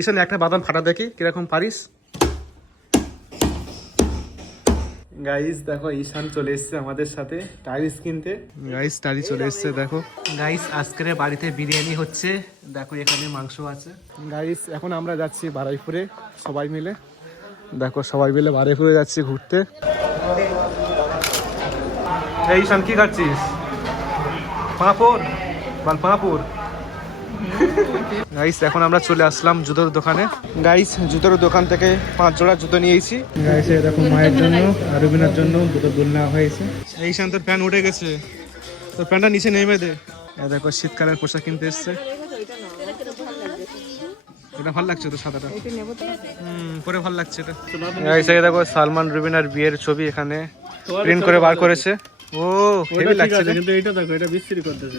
ঈশান একটা বাদাম ফাটা দেখি কিরকম পারিস। গাইস দেখো ঈশান চলে এসছে আমাদের সাথে টাইলস কিনতে। গাইস টাইলস চলে এসছে দেখো। গাইস আজকের বাড়িতে বিরিয়ানি হচ্ছে, দেখো এখানে মাংস আছে। গাইস এখন আমরা যাচ্ছি বারুইপুরে সবাই মিলে, দেখো সবাই মিলে বারুইপুরে যাচ্ছি ঘুরতে। এই ঈশান কি খাচ্ছিস? পাঁপড়, বল পাঁপড়। গাইস এখন আমরা চলে আসলাম জুতোর দোকানে। গাইস জুতোর দোকান থেকে 5 জোড়া জুতো নিয়েছি। গাইস এই দেখো মায়ের জন্য আর রুবিনার জন্য দুটো দোল নেওয়া হয়েছে। এই শান্ত তোর প্যান্ট উঠে গেছে, তোর প্যান্টটা নিচে নেমে দে। এই দেখো শীতকালের পোশাক কিনতে এসছে। এটা ভালো লাগছে তো সাদাটা, পরে ভালো লাগছে এটা। গাইস এই দেখো সালমান রুবিনার বিয়ের ছবি এখানে প্রিন্ট করে বার করেছে। ও হেভি লাগছে কিন্তু এটা দেখো, এটা বিশ্রী করতেছে,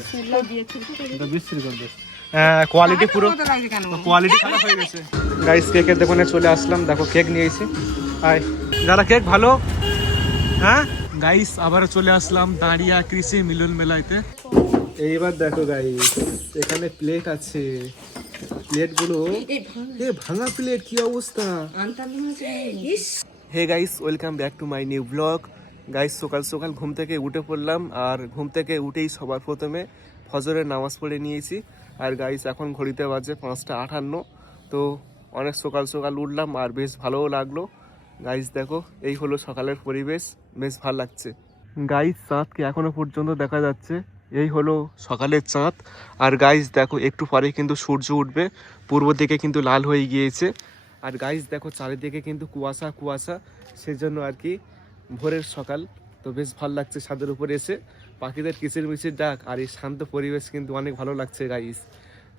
এটা বিশ্রী করতেছে। হ্যাঁ কোয়ালিটি পুরো কোয়ালিটি খারাপ হয়ে গেছে। গাইস কেকের দোকানে চলে আসলাম, দেখো কেক নিয়েছি। হাই যারা কেক ভালো। হ্যাঁ গাইস আবারও চলে আসলাম দাঁড়িয়া কৃষি মিলন মেলাতে। এইবার দেখো গাইস এখানে প্লেট আছে, প্লেটগুলো ভাঙা প্লেট, কি অবস্থা। Hey guys welcome back to my new blog. Guys সকাল সকাল ঘুম থেকে উঠে পড়লাম, আর ঘুম থেকে উঠেই সবার প্রথমে ফজরের নামাজ পড়ে নিয়েছি। আর গাইস এখন ঘড়িতে বাজে 5টা 58। তো অনেক সকাল সকাল উঠলাম আর বেশ ভালোও লাগলো। গাইস দেখো এই হলো সকালের পরিবেশ, বেশ ভালো লাগছে। গাইস চাঁদকে এখনো পর্যন্ত দেখা যাচ্ছে, এই হলো সকালের চাঁদ। আর গাইস দেখো একটু পরে কিন্তু সূর্য উঠবে, পূর্ব দিকে কিন্তু লাল হয়ে গিয়েছে। আর গাইস দেখো চারিদিকে কিন্তু কুয়াশা কুয়াশা, সেজন্য আর কি ভোরের সকাল। তো বেশ ভালো লাগছে ছাদের উপরে এসে, পাখিদের কিচিরমিচির ডাক আর এই শান্ত পরিবেশ কিন্তু অনেক ভালো লাগছে গাইস।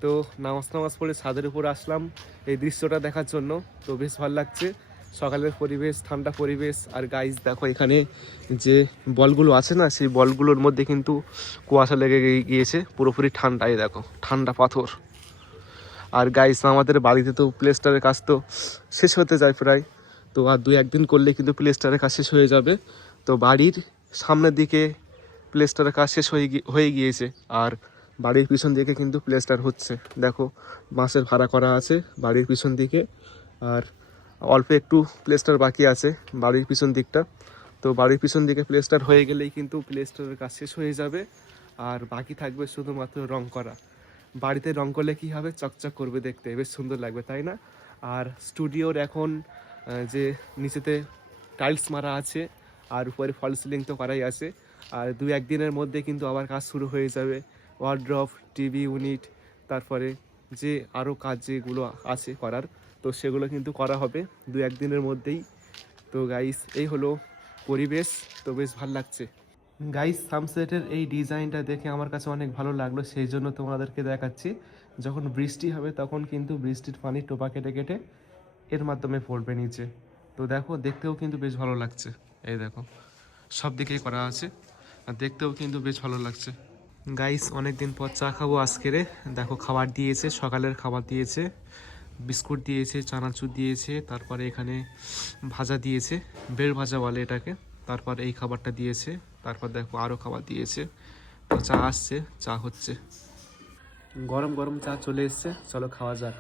তো নামাজ পড়ে ছাদের উপরে আসলাম এই দৃশ্যটা দেখার জন্য। তো বেশ ভালো লাগছে সকালের পরিবেশ, ঠান্ডা পরিবেশ। আর গাইস দেখো এখানে যে বলগুলো আছে না, সেই বলগুলোর মধ্যে কিন্তু কুয়াশা লেগে গিয়েছে, পুরোপুরি ঠান্ডায় দেখো ঠান্ডা পাথর। আর গাইস আমাদের বাড়িতে তো প্লেস্টারের কাজ তো শেষ হতে যায় প্রায়, তো আর 2-1 দিন করলে কিন্তু প্লেস্টারের কাজ শেষ হয়ে যাবে। তো বাড়ির সামনের দিকে প্লেস্টারের কাজ শেষ হয়ে গিয়েছে, আর বাড়ির পিছন দিকে কিন্তু প্লেস্টার হচ্ছে। দেখো বাঁশের ভাড়া করা আছে বাড়ির পিছন দিকে, আর অল্প একটু প্লেস্টার বাকি আছে বাড়ির পিছন দিকটা। তো বাড়ির পিছন দিকে প্লেস্টার হয়ে গেলেই কিন্তু প্লেস্টারের কাজ শেষ হয়ে যাবে, আর বাকি থাকবে শুধুমাত্র রং করা। বাড়িতে রং করলে কী হবে, চকচক করবে দেখতে, বেশ সুন্দর লাগবে তাই না। আর স্টুডিওর এখন যে নিচেতে টাইলস মারা আছে আর উপরে ফল সিলিং তো করাই আছে, আর 2-1 দিনের মধ্যে কিন্তু আবার কাজ শুরু হয়ে যাবে। ওয়ার্ড্রপ, টিভি ইউনিট, তারপরে যে আরও কাজ যেগুলো আছে করার, তো সেগুলো কিন্তু করা হবে 2-1 দিনের মধ্যেই। তো গাইস এই হলো পরিবেশ, তো বেশ ভালো লাগছে। গাইস সানসেটের এই ডিজাইনটা দেখে আমার কাছে অনেক ভালো লাগলো, সেই জন্য তোমাদেরকে দেখাচ্ছি। যখন বৃষ্টি হবে তখন কিন্তু বৃষ্টির পানি টোপা কেটে কেটে এর মাধ্যমে পড়বে নিচে। তো দেখো দেখতেও কিন্তু বেশ ভালো লাগছে, এই দেখো সব দিকেই করা আছে, আর দেখতেও কিন্তু বেশ ভালো লাগছে। গাইস অনেকদিন পর চা খাবো আজকেরে। দেখো খাবার দিয়েছে, সকালের খাবার দিয়েছে, বিস্কুট দিয়েছে, চানাচুর দিয়েছে, তারপরে এখানে ভাজা দিয়েছে, বেল ভাজা বলে এটাকে। তারপর এই খাবারটা দিয়েছে, তারপর দেখো আরও খাবার দিয়েছে। তো চা আসছে, চা হচ্ছে, গরম গরম চা চলে এসছে, চলো খাওয়া যাক।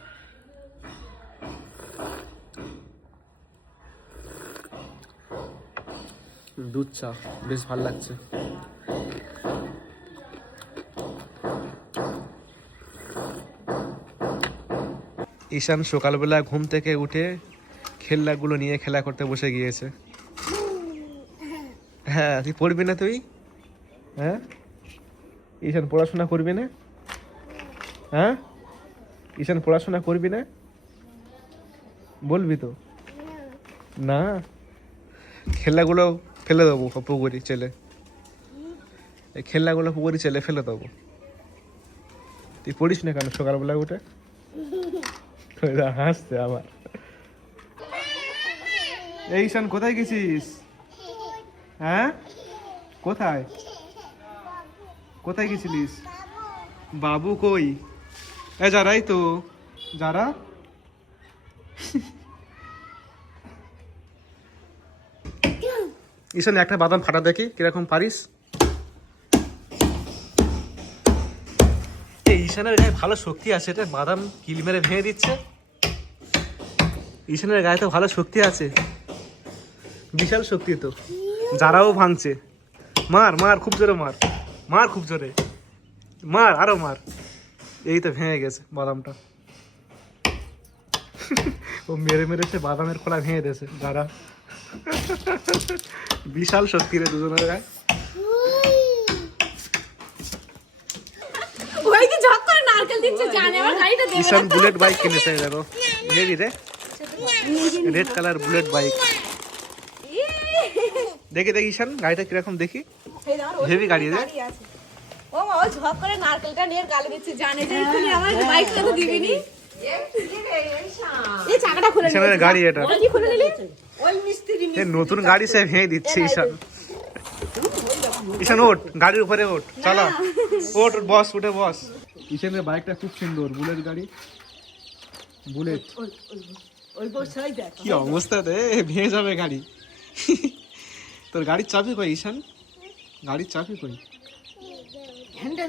দুধ চা বেশ ভালো লাগছে। ঈশান সকালবেলা ঘুম থেকে উঠে খেলনাগুলো নিয়ে খেলা করতে বসে গিয়েছে। হ্যাঁ তুই পড়বি না তুই? হ্যাঁ ঈশান পড়াশোনা করবি না? হ্যাঁ ঈশান পড়াশোনা করবি না, বলবি তো? না খেলনাগুলো ফেলে দেবো পুকুরি ছেলে, এই খেলনাগুলো পুকুরি ছেলে ফেলে দেবো। তুই পড়িস না কেন সকালবেলা উঠে? হাসছে আবার। এই ঈশান কোথায় গেছিস? হ্যাঁ কোথায় কোথায় গেছিলিস? বাবু কই? যারাই তো যারা। ঈশান একটা বাদাম ফাটা দেখি কিরকম পারিস। এই ঈশানের গায়ে ভালো শক্তি আছে, এটা বাদাম কিল মেরে ভেঙে দিচ্ছে। ঈশানের গায়ে তো ভালো শক্তি আছে, বিশাল শক্তি তো, যারাও ভাঙছে। মার মার খুব জোরে মার, মার খুব জোরে মার, আরো মার। এই তো ভেঙে গেছে বাদামটা। ও মেরে মেরে সে বাদামের খোলা ভেঙে দিয়েছে। যারা বিশাল শক্তি রে দুজনের গায়ে। ঈশান বুলেট বাইক কিনেছে, দেখো হেভি রে, রেড কালার বুলেট বাইক। দেখি দেখি ঈশান গাড়িটা কিরকম দেখি, হেভি গাড়ি রে। ও মা, ও ঝক করে নারকেলটা নিয়ে গালে দিচ্ছে, জানে যে তুমি আমার বাইকটা তো দিবিনি। এই চাকাটা খুলে ঈশানের গাড়ি এটা, কি খুলে নিলি? এই নতুন গাড়ি সে ভেঙে দিচ্ছে ঈশান। ঈশান ওঠ, গাড়ির উপরে ওঠ, চলো ওঠ, বস, উঠে বস। ঈশানের বাইকটা খুব সুন্দর, বুলেট গাড়ি, বুলেট। কি অবস্থা রে, ভেঙে যাবে গাড়ি। তোর গাড়ির চাবি কই ঈশান, গাড়ির চাবি কই,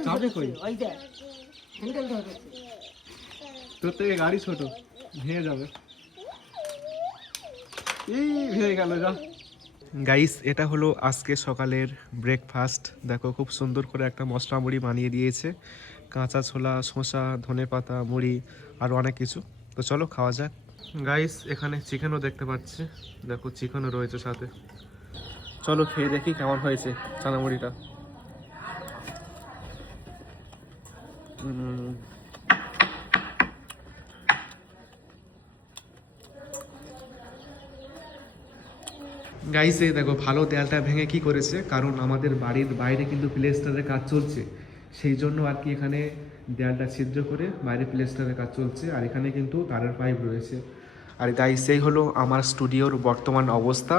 চাবি কই? তোর থেকে গাড়ি ছোট, ভেঙে যাবে। এই ভেঙে গেল, যা। গাইস, এটা হলো আজকে সকালের ব্রেকফাস্ট। দেখো খুব সুন্দর করে একটা মশলা মুড়ি বানিয়ে দিয়েছে, কাঁচা ছোলা, শসা, ধনেপাতা, মুড়ি আর অনেক কিছু। তো চলো খাওয়া যাক। গাইস, এখানে চিকেনও দেখতে পাচ্ছি, দেখো চিকেনও রয়েছে সাথে। চলো খেয়ে দেখি কেমন হয়েছে চানামুড়িটা। গাইস, এই দেখো ভালো দেয়ালটা ভেঙে কি করেছে, কারণ আমাদের বাড়ির বাইরে কিন্তু প্লেস্টারের কাজ চলছে, সেই জন্য আর কি এখানে দেয়ালটা ছিদ্র করে বাইরে প্লেস্টারের কাজ চলছে। আর এখানে কিন্তু তারের পাইপ রয়েছে। আর গাইস, এই হলো আমার স্টুডিওর বর্তমান অবস্থা।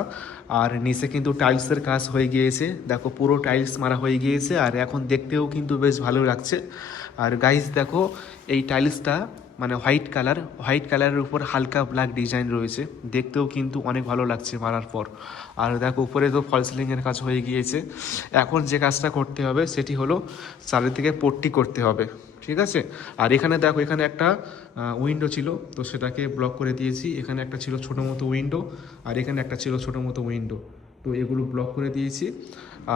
আর নিচে কিন্তু টাইলসের কাজ হয়ে গিয়েছে, দেখো পুরো টাইলস মারা হয়ে গিয়েছে, আর এখন দেখতেও কিন্তু বেশ ভালো লাগছে। আর গাইস দেখো, এই টাইলসটা মানে হোয়াইট কালারের উপর হালকা ব্ল্যাক ডিজাইন রয়েছে, দেখতেও কিন্তু অনেক ভালো লাগছে মারার পর। আর দেখো উপরে তো ফল সিলিংয়ের কাজ হয়ে গিয়েছে। এখন যে কাজটা করতে হবে সেটি হলো চারিদিকে পট্টি করতে হবে, ঠিক আছে। আর এখানে দেখো, এখানে একটা উইন্ডো ছিল, তো সেটাকে ব্লক করে দিয়েছি। এখানে একটা ছিল ছোটো মতো উইন্ডো, আর এখানে একটা ছিল ছোটো মতো উইন্ডো, তো এগুলো ব্লক করে দিয়েছি।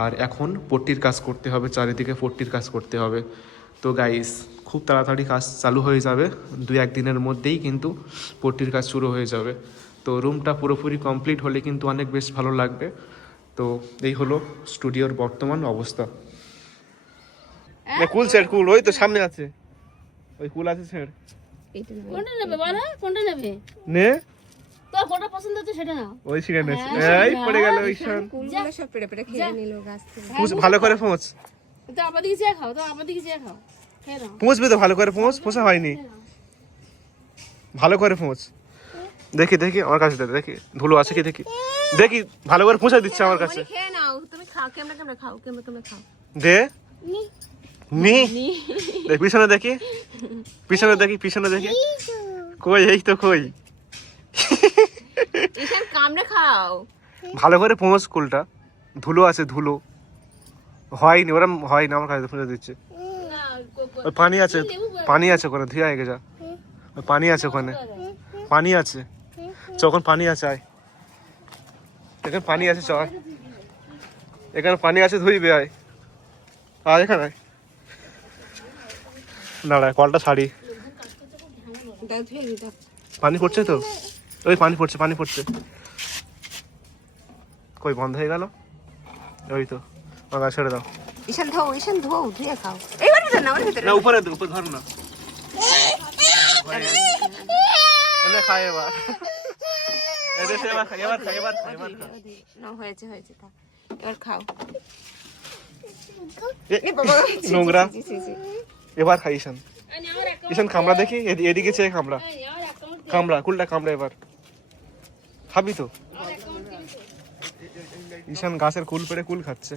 আর এখন পট্টির কাজ করতে হবে, চারিদিকে পট্টির কাজ করতে হবে। তো গাইস, খুব তাড়াতাড়ি কাজ চালু হয়ে যাবে, 2-1 দিনের মধ্যেই কিন্তু পট্টির কাজ শুরু হয়ে যাবে। তো রুমটা পুরোপুরি কমপ্লিট হলে কিন্তু অনেক বেশ ভালো লাগবে। তো এই হলো স্টুডিওর বর্তমান অবস্থা। কুল সেট, কুল ওই তো সামনে আছে, ওই কুল আছে সেট। কোনটা নেবে বলো, কোনটা নেবে? নে তো কোনটা পছন্দ হচ্ছে সেটা নাও। ওই সিগারেট এই পড়ে গেল ঈশান, কুলগুলো সব পেড়ে পেড়ে খেয়ে নিল গাছ থেকে। পুষ ভালো করে পোঁছ, তো আমাদেরকে চেয়ে খাও, তো আমাদেরকে চেয়ে খাও, খেয়ে নাও। পোঁছবি তো ভালো করে, পোঁছা হয়নি, ভালো করে পোঁছ। দেখি দেখি আমার কাছে দে, দেখি ধুলো আছে কি, দেখি দেখি ভালো করে পোঁছা দিচ্ছে আমার কাছে। খেয়ে নাও, তুমি খাও, কেমনে কেমনে খাও, কেমনে কেমনে খাও। দে নি দেখ, পিছনে দেখি, পিছনে দেখি, পিছনে দেখি, কই এই তো কই। ঈশান কামড়ে খাও, ভালো করে পোঁছ, কুলটা ধুলো আছে, ধুলো হয়নি, ওরম হয় না, আমার কাছে পুঁছে দিচ্ছে। ওই পানি আছে, পানি আছে ওখানে, ধুয়ে আগে যা, ওই পানি আছে ওখানে, পানি আছে, যখন পানি আছে আয়, এখানে পানি আছে, চয় এখানে পানি আছে, ধুইবে আয়, আয় এখানে আয়। দাঁড়ায় কলটা ছাড়ি, পানি পড়ছে তো, ওই পানি পড়ছে, পানি পড়ছে, কই বন্ধ হয়ে গেল, ওই তো আমার ছেড়ে দাও। ঈশান ধো, ঈশান ধো, ধুয়ে খাও। এইবার ভিতরে না, ওর ভিতরে না, উপরে দে, উপরে ধর না, এনে খাই এবার, এদেশে এবার খাই, এবার খাই, এবার খাই, এবার খাই। না, হয়েছে হয়েছে, থাক, এবার খাও। নোংরা, এবার খাই ঈশান, ঈশান কামড়া দেখি, এদিকে চেয়ে কামড়া, কামড়া কুলটা কামড়া, এবার খাবি তো। ঈশান গাছের কুল পেড়ে কুল খাচ্ছে।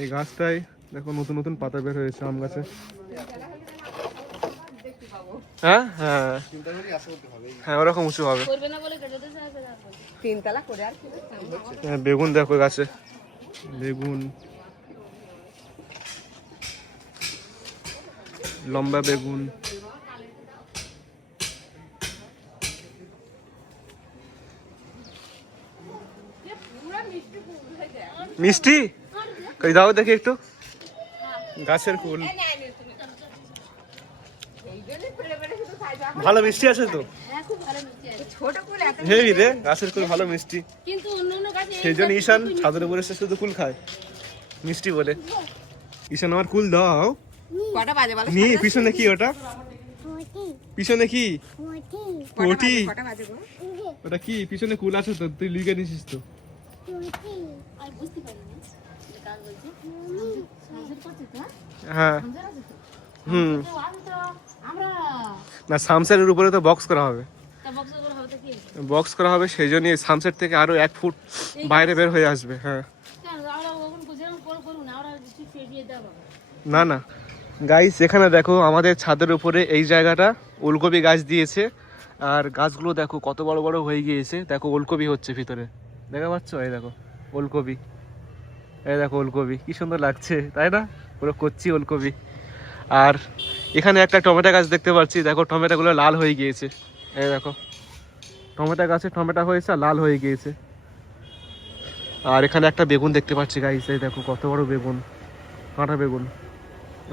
এই গাছটাই দেখো নতুন নতুন পাতা বের হয়েছে আম গাছে। হ্যাঁ হ্যাঁ হ্যাঁ, ওরকম উঁচু হবে। বেগুন দেখো গাছে, বেগুন লম্বা বেগুন, মিষ্টি কই দাও দেখি একটু। গাছের কুল, ভালো মিষ্টি আছে তো। হেবি রে, গাছের কুল ভালো মিষ্টি। সেই জন্য ঈশান ছাদের উপরে এসে শুধু কুল খায় মিষ্টি বলে। ঈশান আমার কুল দাও। নি পিছনে কি ওটা? পিছনে কি? ওটি ওটা কি? পিছনে কুল আছে তো, তুই লিখে নিছিস তো। হ্যাঁ হুম, না সামসেটের উপরে তো বক্স করা হবে, বক্স করা হবে সেই জন্য সামসেট থেকে আরো 1 ফুট বাইরে বের হয়ে আসবে। হ্যাঁ না না গাইস, এখানে দেখো আমাদের ছাদের উপরে এই জায়গাটা ওলকপি গাছ দিয়েছে, আর গাছগুলো দেখো কত বড় বড় হয়ে গিয়েছে। দেখো ওলকপি হচ্ছে ভিতরে, দেখা পাচ্ছ? এই দেখো ওলকপি, এই দেখো ওলকপি, কি সুন্দর লাগছে তাই না? পুরো কচ্ছি ওলকপি। আর এখানে একটা টমেটো গাছ দেখতে পাচ্ছি, দেখো টমেটোগুলো লাল হয়ে গিয়েছে। এই দেখো টমেটো গাছে টমেটো হয়েছে আর লাল হয়ে গিয়েছে। আর এখানে একটা বেগুন দেখতে পাচ্ছি গাইস, এই দেখো কত বড় বেগুন, কাঁটা বেগুন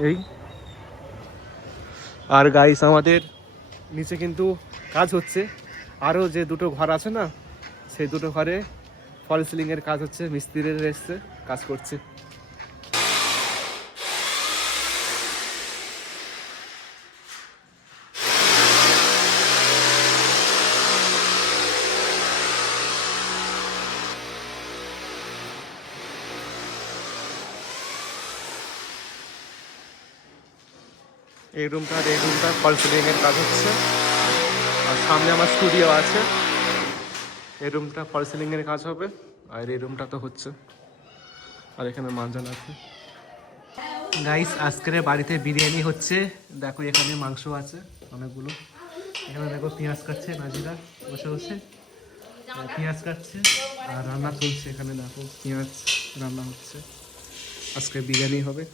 এই। আর গাইস আমাদের নিচে কিন্তু কাজ হচ্ছে, আরও যে 2টো ঘর আছে না, সেই 2টো ঘরে ফল সিলিংয়ের কাজ হচ্ছে, মিস্ত্রিরা এসছে কাজ করছে। এই রুমটা ফল সিলিংয়ের কাজ হচ্ছে, আর সামনে আমার স্টুডিও আছে। এই রুমটা ফল সিলিংয়ের কাজ হবে, আর এই রুমটা তো হচ্ছে, আর এখানে মানজান আছে। গাইস আজকের বাড়িতে বিরিয়ানি হচ্ছে, দেখো এখানে মাংস আছে অনেকগুলো। এখানে দেখো পেঁয়াজ কাটছে নাজিরা বসে বসে, পেঁয়াজ কাটছে আর রান্না চলছে। এখানে দেখো পেঁয়াজ রান্না হচ্ছে, আজকে বিরিয়ানি হবে।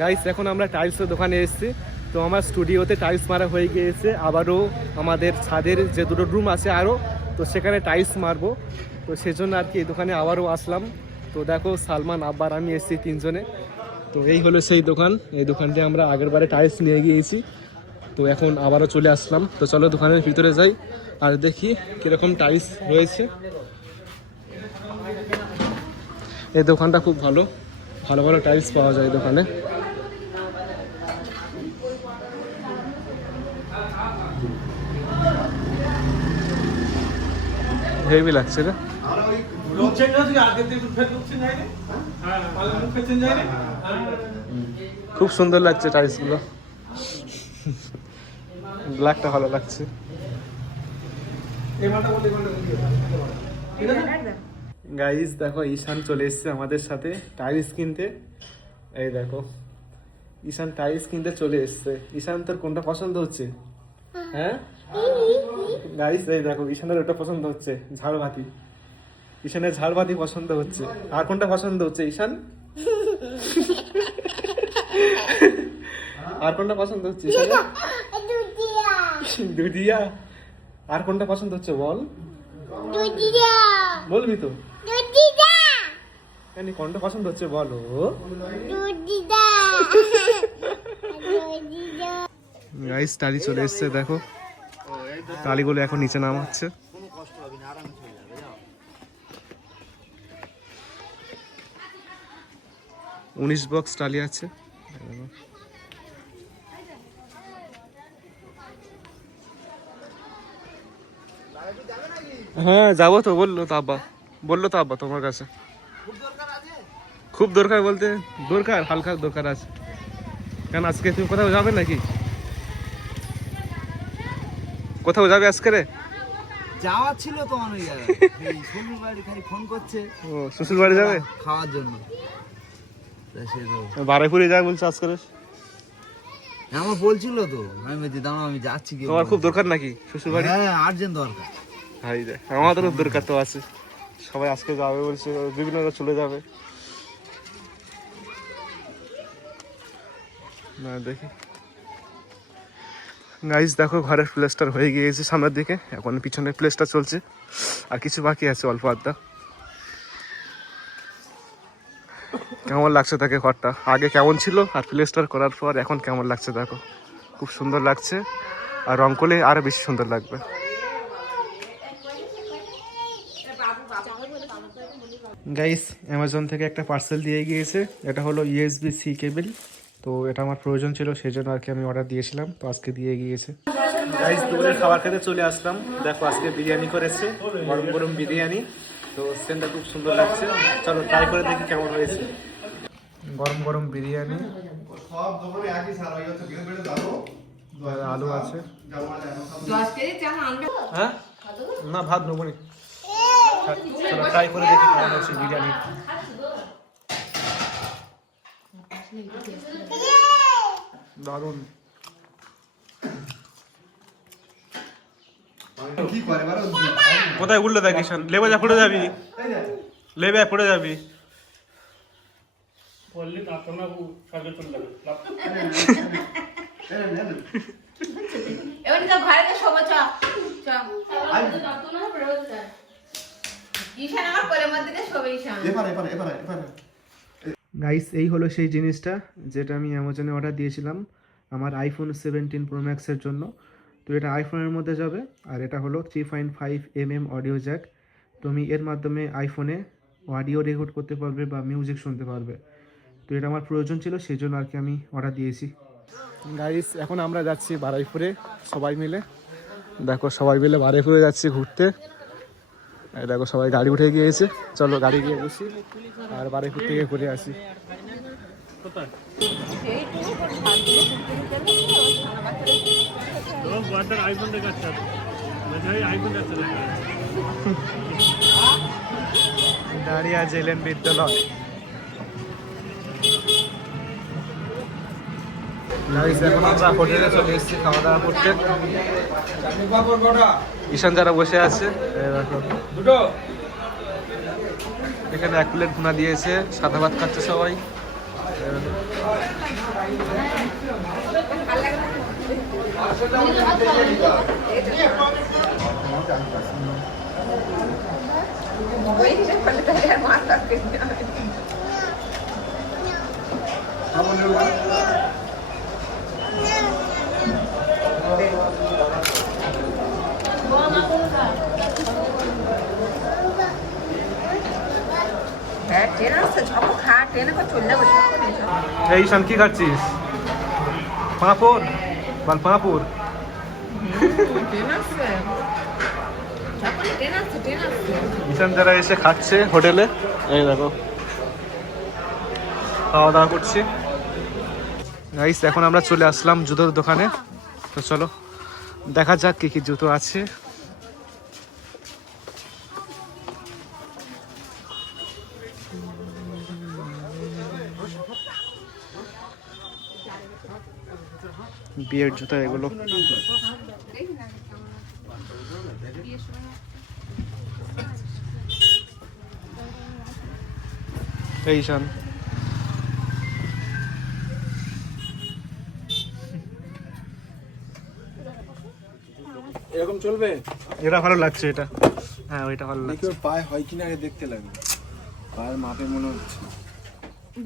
গাইস এখন আমরা টাইলসের দোকানে এসেছি, তো আমার স্টুডিওতে টাইলস মারা হয়ে গিয়েছে, আবারও আমাদের ছাদের যে 2টো রুম আছে আরও, তো সেখানে টাইলস মারবো, তো সেজন্য আর কি এই দোকানে আবারও আসলাম। তো দেখো সালমান, আব্বার, আমি এসেছি 3 জনে। তো এই হলো সেই দোকান, এই দোকানটি আমরা আগের বারে টাইলস নিয়ে গিয়েছি, তো এখন আবারও চলে আসলাম। তো চলো দোকানের ভিতরে যাই আর দেখি কীরকম টাইলস রয়েছে। এই দোকানটা খুব ভালো, ভালো ভালো টাইলস পাওয়া যায় দোকানে। হেভি লাগছে রে, খুব সুন্দর লাগছে টাইলস গুলো, ব্ল্যাকটা ভালো লাগছে। গাইস দেখো ঈশান চলে এসছে আমাদের সাথে টাইলস কিনতে। এই দেখো ঈশান টাইলস কিনতে চলে এসছে। ঈশান তোর কোনটা পছন্দ হচ্ছে? হ্যাঁ গাইস এই দেখো ঈশানের ওটা পছন্দ হচ্ছে, ঝাড়বাতি। ঈশানের ঝাড়বাতি পছন্দ হচ্ছে। আর কোনটা পছন্দ হচ্ছে ঈশান? আর কোনটা পছন্দ হচ্ছে ঈশানের? দুধিয়া। আর কোনটা পছন্দ হচ্ছে বল? বলবি তো? কোনটা পছন্দ হচ্ছে বলো? গাইস টালি চলে এসছে, দেখো টালিগুলো এখন নিচে নামাচ্ছে। 19 বক্স টালি আছে। হ্যাঁ যাবো তো, বললো তো আব্বা তোমার কাছে। খুব দরকার বলতে দরকার, হালকা দরকার আছে। কেন আজকে তুমি কোথাও যাবে নাকি? কোথাও যাবে আজকে রে? যাওয়া ছিল তো অনেক জায়গায়, এই শ্বশুর বাড়ি খালি ফোন করছে। ও শ্বশুর বাড়ি যাবে খাওয়ার জন্য। বারাইপুরে যাবে বলছে আজকে। আমার বলছিল তো, আমি বলছি দাঁড়াও আমি যাচ্ছি। কি তোমার খুব দরকার নাকি শ্বশুর বাড়ি? হ্যাঁ আর্জেন্ট দরকার। হাই রে, আমাদেরও দরকার তো আছে। সবাই আজকে যাবে বলছে, বিভিন্ন চলে যাবে। না দেখি গাইস, দেখো ঘরের প্লেস্টার হয়ে গিয়েছে সামনের দিকে, এখন পিছনে প্লেস্টার চলছে, আর কিছু বাকি আছে অল্প আধা। কেমন লাগছে তাকে ঘরটা, আগে কেমন ছিল আর প্লেস্টার করার পর এখন কেমন লাগছে দেখো, খুব সুন্দর লাগছে, আর রং করলে আরো বেশি সুন্দর লাগবে। গাইস, অ্যামাজন থেকে একটা পার্সেল দিয়ে গিয়েছে, এটা হলো USB-C কেবল। তো এটা আমার প্রয়োজন ছিল, সেই জন্য আর কি আমি অর্ডার দিয়েছিলাম, তো আজকে দিয়ে গিয়েছে। গাইস, দুপুরের খাবার খেতে চলে আসলাম। দেখো আজকে বিরিয়ানি করেছে, গরম গরম বিরিয়ানি। তো সেন্টটা খুব সুন্দর লাগছে, চলো ট্রাই করে দেখি কেমন হয়েছে। গরম গরম বিরিয়ানি, সব দোকানে একই সার হয়ে যাচ্ছে, বের বের যাবো। আলু আছে। 10 কেজি চাল আনবে। হ্যাঁ না, ভাত নেবো নি। চলো ট্রাই করে দেখি কেমন হয়েছে বিরিয়ানি। দারুণ। কি করে বারো কোথায় উল্টে থাকিস, লেবে যা পড়ে যাবি, লেবে পড়ে যাবি। এবারে তো ঘরে তো সব চ চ ঈশান আমার কোলের মধ্যে দিয়ে সবে ঈশান। এপারে গাইস, এই হলো সেই জিনিসটা যেটা আমি অ্যামাজনে অর্ডার দিয়েছিলাম আমার আইফোন 17 প্রো ম্যাক্সের জন্য। তো এটা আইফোনের মধ্যে যাবে, আর এটা হলো 3.5mm অডিও জ্যাক। তুমি এর মাধ্যমে আইফোনে অডিও রেকর্ড করতে পারবে বা মিউজিক শুনতে পারবে। তো এটা আমার প্রয়োজন ছিল, সেই জন্য আর কি আমি অর্ডার দিয়েছি। গাইস, এখন আমরা যাচ্ছি বারুইপুরে সবাই মিলে। দেখো সবাই মিলে বারুইপুরে যাচ্ছি ঘুরতে। এই দেখো সবাই গাড়ি উঠে গিয়েছে, চলো গাড়ি গিয়ে বসি আর বারুইপুর থেকে ঘুরে আসি। দাঁড়িয়ে জেলেন বিদ্যালয়। এখন আমরা হোটেলে চলে এসেছি খাওয়া দাওয়া করতে। ঈশান যারা বসে আছে, এখানে 1 প্লেট ভুনা দিয়েছে, সাদা ভাত খাচ্ছে সবাই। এই ঈশান কি খাচ্ছিস? পাঁপড়, বল পাঁপড়। ঈশান যারা এসে খাচ্ছে হোটেলে, এই দেখো খাওয়া দাওয়া করছি। গাইস, এখন আমরা চলে আসলাম জুতোর দোকানে। তো চলো দেখা যাক কি কি জুতো আছে। বিয়ের জুতো এগুলো। এই শান, এরকম চলবে? এটা ভালো লাগছে, এটা হ্যাঁ ওইটা ভালো লাগছে। দেখি পায়ে হয় কিনা আগে দেখতে লাগবে, পায়ের মাপে মনে হচ্ছে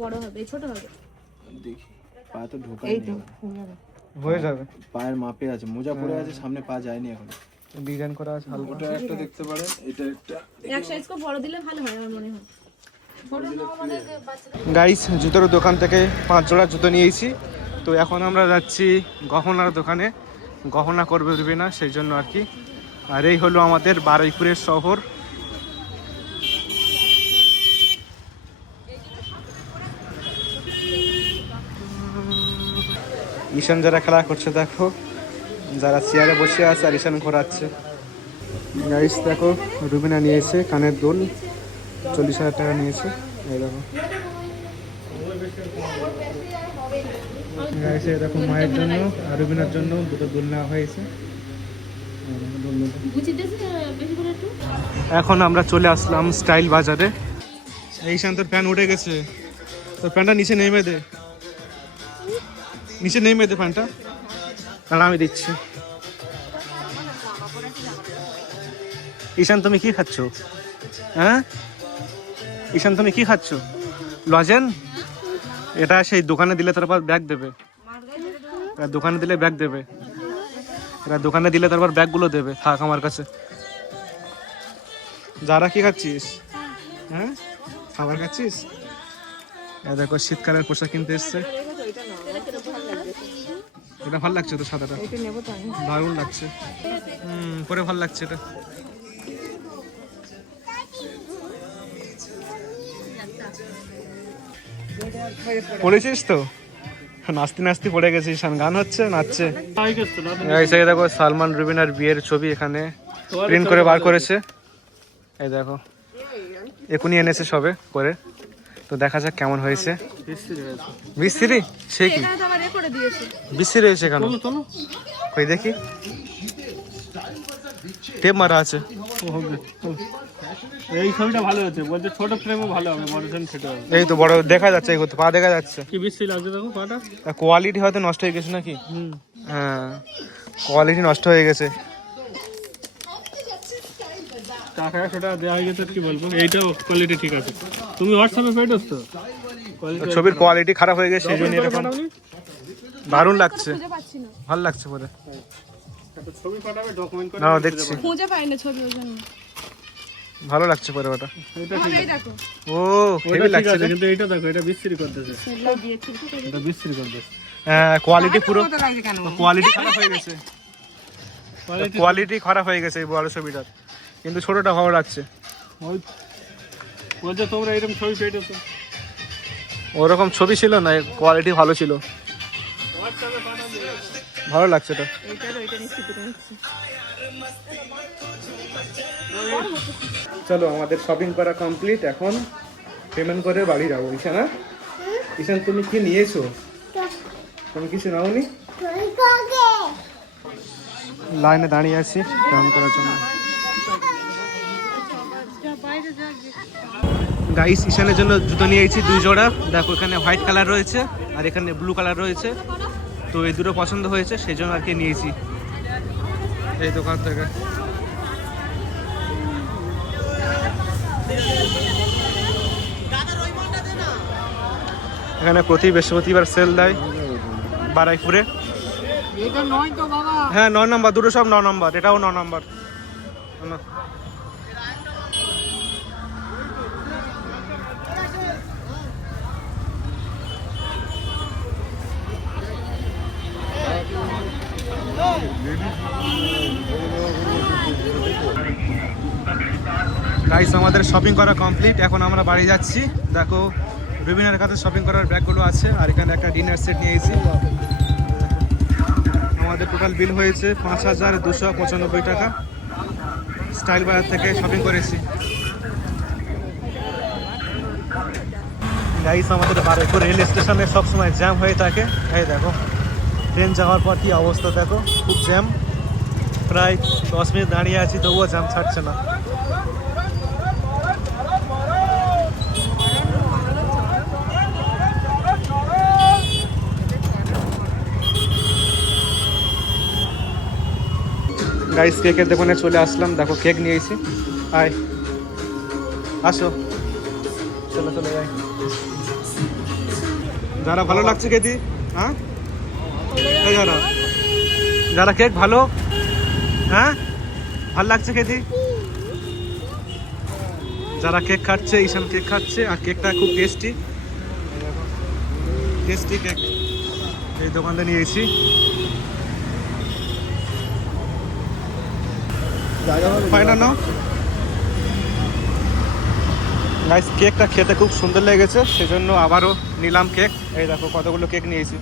বড় হবে ছোট হবে, দেখি পা তো ঢোকা এই তো হয়ে যাবে। পায়ের মাপে আছে, মোজা পরে আছে, সামনে পা যায়নি এখন। ডিজাইন করা আছে হালকা। ওটা একটা দেখতে পারেন, এটা একটা এক সাইজ করে বড় দিলে ভালো হয় আমার মনে হয়। গাইস, জুতোর দোকান থেকে 5 জোড়া জুতো নিয়েছি। তো এখন আমরা যাচ্ছি গহনার দোকানে, গহনা করবে না সেই জন্য আর কি। আর এই হলো আমাদের বারুইপুরের শহর। ঈশান যারা খেলা করছে দেখো, যারা চেয়ারে বসে আছে আর ঈশান ঘোরাচ্ছে। গাইস দেখো, রুবিনা নিয়েছে কানের দুল, 40,000 টাকা নিয়েছে। এই দেখো গাইস, এই দেখো মায়ের জন্য আর রুবিনার জন্য দুটো দুল নেওয়া হয়েছে। এখন আমরা চলে আসলাম স্টাইল বাজারে। এই শান, তোর প্যান্ট উঠে গেছে, তোর প্যান্টটা নিচে নেমে দে। নিচে নেই মেয়েদের প্যান্টটা, তাহলে আমি দিচ্ছি। ঈশান তুমি কি খাচ্ছ? হ্যাঁ ঈশান তুমি কি খাচ্ছ? লজেন? এটা সেই দোকানে দিলে তারপর ব্যাগ দেবে, দোকানে দিলে ব্যাগ দেবে, এটা দোকানে দিলে তারপর ব্যাগগুলো দেবে। থাক আমার কাছে। যারা কি খাচ্ছিস? হ্যাঁ খাবার খাচ্ছিস? দেখো শীতকালের পোশাক কিনতে এসছে। এটা ভালো লাগছে তো, সাদাটা দারুণ লাগছে। পরে ভালো লাগছে এটা। পড়েছিস তো? নাচতে নাচতে পড়ে গেছিস। গান হচ্ছে, নাচছে। এই দেখো সালমান রুবিনার বিয়ের ছবি এখানে প্রিন্ট করে বার করেছে। এই দেখো এখনই এনেছে সবে করে, তো দেখা যাক কেমন হয়েছে। বিশ্রী সে কি বিশ্রী রয়েছে কেন? কই দেখি, টেপ মারা আছে। এই ছবিটা ভালো হচ্ছে, বলছে ছোট ফ্রেমও ভালো হবে, বড় ফ্রেম ছোট হবে। এই তো বড় দেখা যাচ্ছে, এই তো পা দেখা যাচ্ছে। কি বিশ্রী লাগছে দেখো পাটা। কোয়ালিটি হয়তো নষ্ট হয়ে গেছে নাকি? হ্যাঁ কোয়ালিটি নষ্ট হয়ে গেছে। টাকা 100 টাকা দেওয়া হয়ে গেছে, কি বলবো। এইটাও কোয়ালিটি ঠিক আছে। তুমি হোয়াটসঅ্যাপে পেয়েছো তো? ছবির কোয়ালিটি খারাপ হয়ে গেছে, সেই জন্য এরকম। দারুণ লাগছে, ভালো লাগছে পরে। ছবি পাঠাবে, ডকুমেন্ট করে না দেখছি, খুঁজে পাই না ছবি, ওই জন্য ভালো লাগছে পরে ওটা। এটা ঠিক আছে। দেখো ও হেভি ওটা ঠিক লাগছে আছে, রে। কিন্তু এটা দেখো, এটা বিশ্রী করতেছে। এটা বিশ্রী করতেছে। হ্যাঁ কোয়ালিটি পুরো, কোয়ালিটি খারাপ হয়ে গেছে, কোয়ালিটি খারাপ হয়ে গেছে এই বড় ছবিটার, কিন্তু ছোটটা ভালো লাগছে। ওই বলছে তোমরা এরকম ছবি পেয়েছো। ওরকম ছবি ছিল না, কোয়ালিটি ভালো ছিল, হোয়াটসঅ্যাপে পাঠাবে। ভালো লাগছে এটা। চলো আমাদের শপিং করা কমপ্লিট, এখন পেমেন্ট করে বাড়ি যাবো। ঈশানা, ঈশান তুমি কি নিয়েছো? তুমি কিছু নাওনি? লাইনে দাঁড়িয়ে আছি পেমেন্ট করার জন্য। গাইস ঈশানের জন্য জুতো নিয়েছি 2 জোড়া। দেখো এখানে হোয়াইট কালার রয়েছে আর এখানে ব্লু কালার রয়েছে, তো এই দুটো পছন্দ হয়েছে সেই জন্য আর কি নিয়েছি এই দোকান থেকে। এখানে প্রতি বৃহস্পতিবার সেল দেয় বারাইপুরে। হ্যাঁ 9 নম্বর, দুটো সব 9 নম্বর, এটাও 9 নম্বর। গাইস আমাদের শপিং করা কমপ্লিট, এখন আমরা বাড়ি যাচ্ছি। দেখো বিভিন্ন কাছে শপিং করার ব্যাগগুলো আছে, আর এখানে একটা ডিনার সেট নিয়েছি। আমাদের টোটাল বিল হয়েছে 5295 টাকা। স্টাইল বাজার থেকে শপিং করেছি। গাইস আমাদের বারুইপুর রেল স্টেশনে সবসময় জ্যাম হয়ে থাকে। এই দেখো ট্রেন যাওয়ার পর কি অবস্থা, দেখো খুব জ্যাম। প্রায় 10 মিনিট দাঁড়িয়ে আছি, তবুও জ্যাম ছাড়ছে না। গাইস কেকের দোকানে চলে আসলাম, দেখো কেক নিয়েছি। আয় আসো, চলো চলে যাই। যারা ভালো লাগছে কেদি, হ্যাঁ এই যারা যারা কেক ভালো, হ্যাঁ ভালো লাগছে কেদি, যারা কেক খাচ্ছে, ঈশান কেক খাচ্ছে, আর কেকটা খুব টেস্টি, টেস্টি কেক এই দোকানটা নিয়েছি। ফাইনাল নাও গাইস, কেকটা খেতে খুব সুন্দর লেগেছে, সেজন্য আবারও নিলাম কেক। এই দেখো কতগুলো কেক নিয়েছি,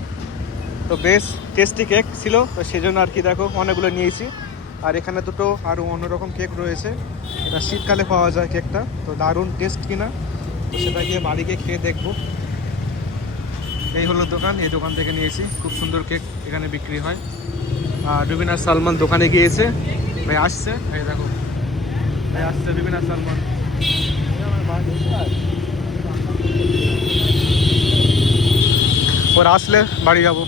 তো বেশ টেস্টি কেক ছিল, তো সেজন্য আর কি দেখো অনেকগুলো নিয়েছি। আর এখানে দুটো আরও অন্যরকম কেক রয়েছে, এটা শীতকালে পাওয়া যায় কেকটা, তো দারুণ টেস্ট কিনা, তো সেটা গিয়ে বাড়ি গিয়ে খেয়ে দেখবো। এই হলো দোকান, এই দোকান থেকে নিয়েছি, খুব সুন্দর কেক এখানে বিক্রি হয়। আর রুবিনা সালমান দোকানে গিয়েছে, ভাই আসছে, এই দেখো ভাই আসছে রুবিনা সালমান। ওর আসলে বাড়ি যাবো।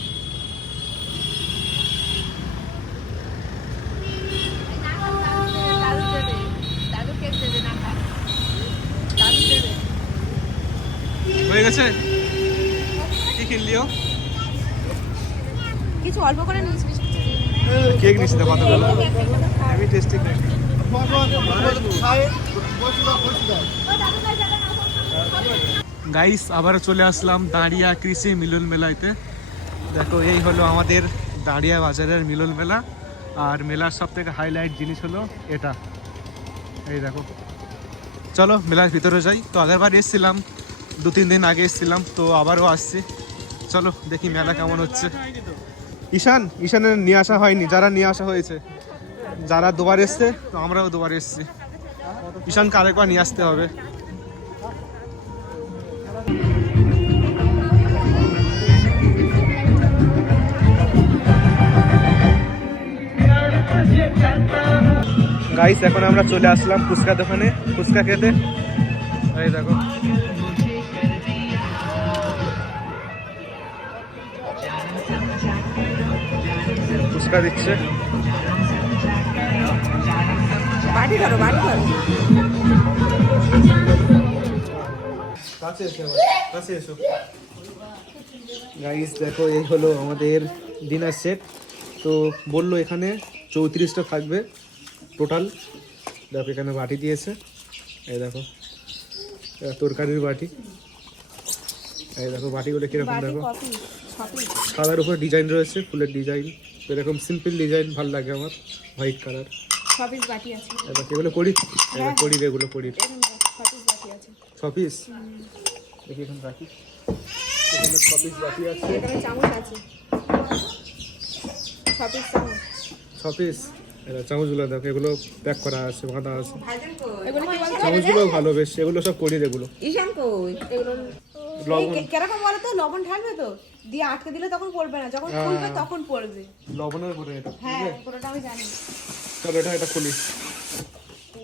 লেগেছে? কি কিনলিও? কিছু অল্প করে নিস কেক নিচ্ছি তো কতগুলো, হেভি টেস্টি কেক। গাইস আবারও চলে আসলাম দাঁড়িয়া কৃষি মিলন মেলাতে। দেখো এই হলো আমাদের দাঁড়িয়া বাজারের মিলন মেলা, আর মেলার সব থেকে হাইলাইট জিনিস হলো এটা, এই দেখো। চলো মেলার ভিতরে যাই। তো আগেরবার এসেছিলাম, 2-3 দিন আগে এসেছিলাম, তো আবারও আসছি। চলো দেখি মেলা কেমন হচ্ছে। ঈশানের নিয়ে আসা হয়নি, যারা নিয়ে আসা হয়েছে, যারা দুবার এসছে, তো আমরাও দুবার এসছি। ঈশানকে আরেকবার নিয়ে আসতে হবে। গাইস এখন আমরা চলে আসলাম ফুচকা দোকানে ফুচকা খেতে। এই দেখো ফুচকা দিচ্ছে। বাটি ধরো, বাটি ধরো। কাছে এসো গাইস, দেখো এই হলো আমাদের ডিনার সেট। তো বললো এখানে 34টা থাকবে টোটাল। দেখো এখানে বাটি দিয়েছে, এই দেখো তরকারির বাটি। এই দেখো বাটিগুলো কিরকম, দেখো সাদার উপর ডিজাইন রয়েছে, ফুলের ডিজাইন। এরকম সিম্পল ডিজাইন ভালো লাগে আমার, হোয়াইট কালার। 6 পিস বাটি আছে। এবার এগুলো করি, করি এগুলো করি 6 পিস বাটি আছে। 6 পিস দেখি এখানে রাখি। এখানে 6 পিস বাটি আছে, এখানে চামচ আছে 6 পিস চামচ। 6 পিস। এটা চামচগুলো দেখো, এগুলো প্যাক করা আছে, বাঁধা আছে। এগুলো কি বলতো? চামচগুলো ভালো, বেশ এগুলো সব করি এগুলো। ঈশান কই? এগুলো লবণ, কেরকম বলো তো, লবণ ঢালবে তো, দিয়ে আটকে দিলে তখন পড়বে না, যখন খুলবে তখন পড়বে। লবণের পরে এটা। হ্যাঁ, পুরোটা আমি জানি। চলো এটা খুলি।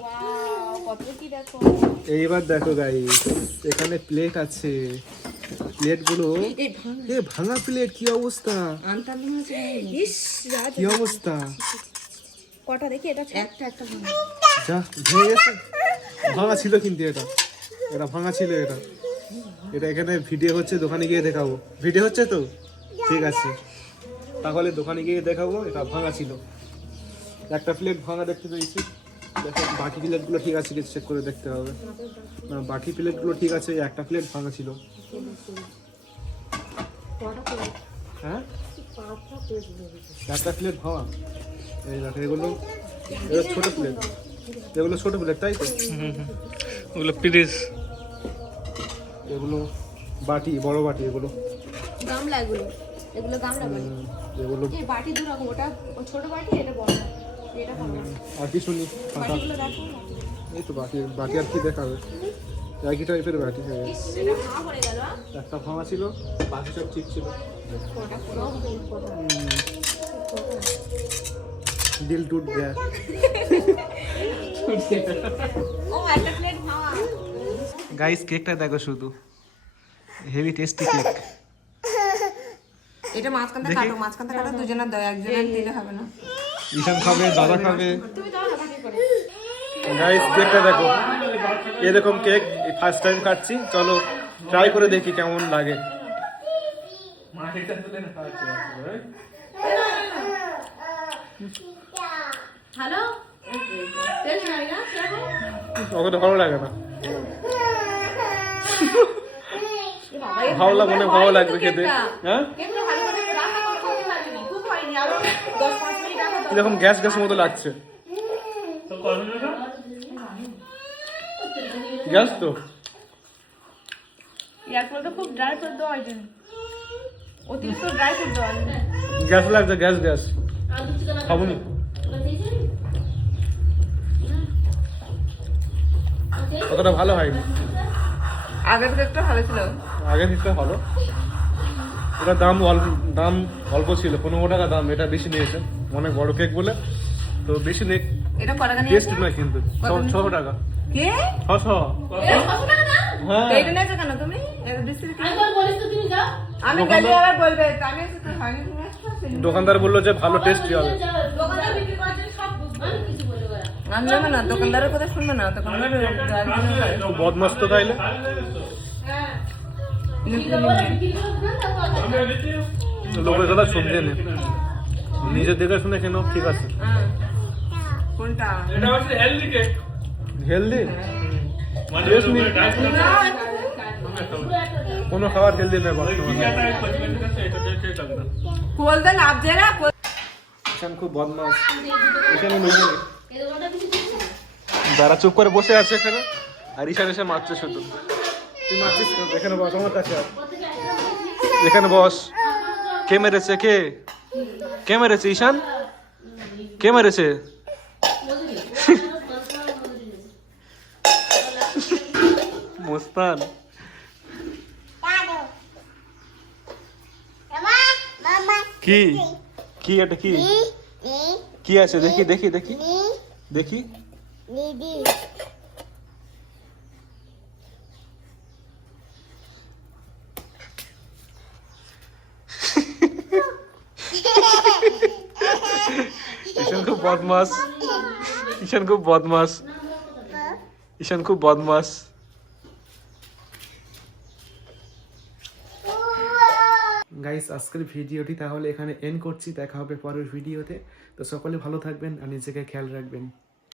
ওয়াও, কত কি দেখো। এইবার দেখো গাইস, এখানে প্লেট আছে। প্লেটগুলো ভাঙা প্লেট, কি অবস্থা, ইস, কি অবস্থা। কটা দেখি, এটা একটা ভাঙা। যা ভেঙে গেছে। ভাঙা ছিল কিন্তু এটা ভাঙা ছিল। এটা এখানে ভিডিও হচ্ছে, দোকানে গিয়ে দেখাবো। ভিডিও হচ্ছে তো, ঠিক আছে, তাহলে দোকানে গিয়ে দেখাবো। এটা ভাঙা ছিল, একটা প্লেট ভাঙা দেখতে পেয়েছি। দেখো বাকি প্লেটগুলো ঠিক আছে, চেক করে দেখতে হবে। না, বাকি প্লেটগুলো ঠিক আছে, একটা প্লেট ভাঙা ছিল। হ্যাঁ, একটা প্লেট ভাঙা। এই দেখো এগুলো ছোট প্লেট, এগুলো ছোট প্লেট, তাই তো? ওগুলো পিরিস। এগুলো বাটি, বড় বাটি এগুলো। গামলা, এগুলো গামলা বাটি। এগুলো এই বাটি দু রকম, ওটা ছোট বাটি, এটা বড় বাটি, এটা ভাঙা। আর কিছু নেই, ফাঁকা। বাটিগুলো দেখো। এই তো বাটি, বাটি আর কি দেখাবে, একই টাইপের বাটি। হ্যাঁ, এটা ভাঙা পড়ে গেল। একটা ভাঙা ছিল, বাকি সব ঠিক ছিল। দিল টুট গয়া। ও, একটা প্লেট ভাঙা। গাইস কেকটা দেখো শুধু, হেভি টেস্টি কেক। এটা মাঝখানটা কাটো, মাঝখানটা কাটো, দুজনের দাও, একজনের দিলে হবে না। ঈশান খাবে, দাদা খাবে। তুমি দাও না বাটি করে। গাইস কেকটা দেখো, এরকম কেক ফার্স্ট টাইম খাচ্ছি। চলো ট্রাই করে দেখি কেমন লাগে। হ্যালো, টেস্ট নাই না? ওকে ভালো লাগে না, বাবা, ভালো লাগবে না, ভালো লাগবে খেতে। হ্যাঁ, কেমন ভালো করে রান্না করতে পারিনি, খুব হয়নি, আরো 10-5 মিনিট রাখা দরকার। এরকম গ্যাস গ্যাস মতো লাগছে। গ্যাস তো এরপর তো খুব ড্রাই ফ্রুট দেওয়া হয়নি, অতিরিক্ত ড্রাই ফ্রুট দেওয়া হয়নি। গ্যাস লাগছে, গ্যাস গ্যাস খাবো নি। অতটা ভালো হয়নি, আগের কেকটা ভালো ছিল। আগের দিকটা ভালো। এটা দাম অল্প ছিল, 15 টাকা দাম। এটা বেশি নিয়েছে, অনেক বড় কেক বলে তো বেশি নেই। এটা কত টাকা টেস্ট নিয়েছে? নয় কিন্তু, 600 টাকা। কে? 600। এটা 600 টাকা না? হ্যাঁ, এইটা নিয়েছো কেন তুমি? এটা বেশি আমি বল বলিস তো, তুমি যাও। আমি গেলে আবার বলবে আমি এসে তো হয়নি, তুমি আসছো। দোকানদার বললো যে ভালো টেস্টি হবে। দোকানদার বিক্রি করার জন্য সব আমি কিছু বলবো না। আমি নেবো না, দোকানদারের কথা শুনবে না, দোকানদার বদমাস তো তাইলে। লোকের কথা শুনতে নেই, নিজের দেখে শুনে কেন, ঠিক আছে। কোনটা এটা হচ্ছে হেলদি কেক, হেলদি মানে কোনো খাবার হেলদি নয় বর্তমানে। বলতে লাভ যে না ঈশান খুব বদমাস, ঈশান বুঝে নেই। যারা চুপ করে বসে আছে এখানে, আর ঈশান এসে মারছে শুধু। তুই মারছিস কেন? এখানে বস আমার কাছে, এখানে বস। কে মেরেছে? কে মেরেছে? ঈশান কে মেরেছে? মুস্তান কি কি এটা কি কি আছে? দেখি দেখি দেখি দেখি। ঈশান খুব বদমাস, ঈশান খুব বদমাস, ঈশান খুব বদমাস। গাইস আজকের ভিডিওটি তাহলে এখানে এন্ড করছি, দেখা হবে পরের ভিডিওতে। তো সকলে ভালো থাকবেন আর নিজেকে খেয়াল রাখবেন।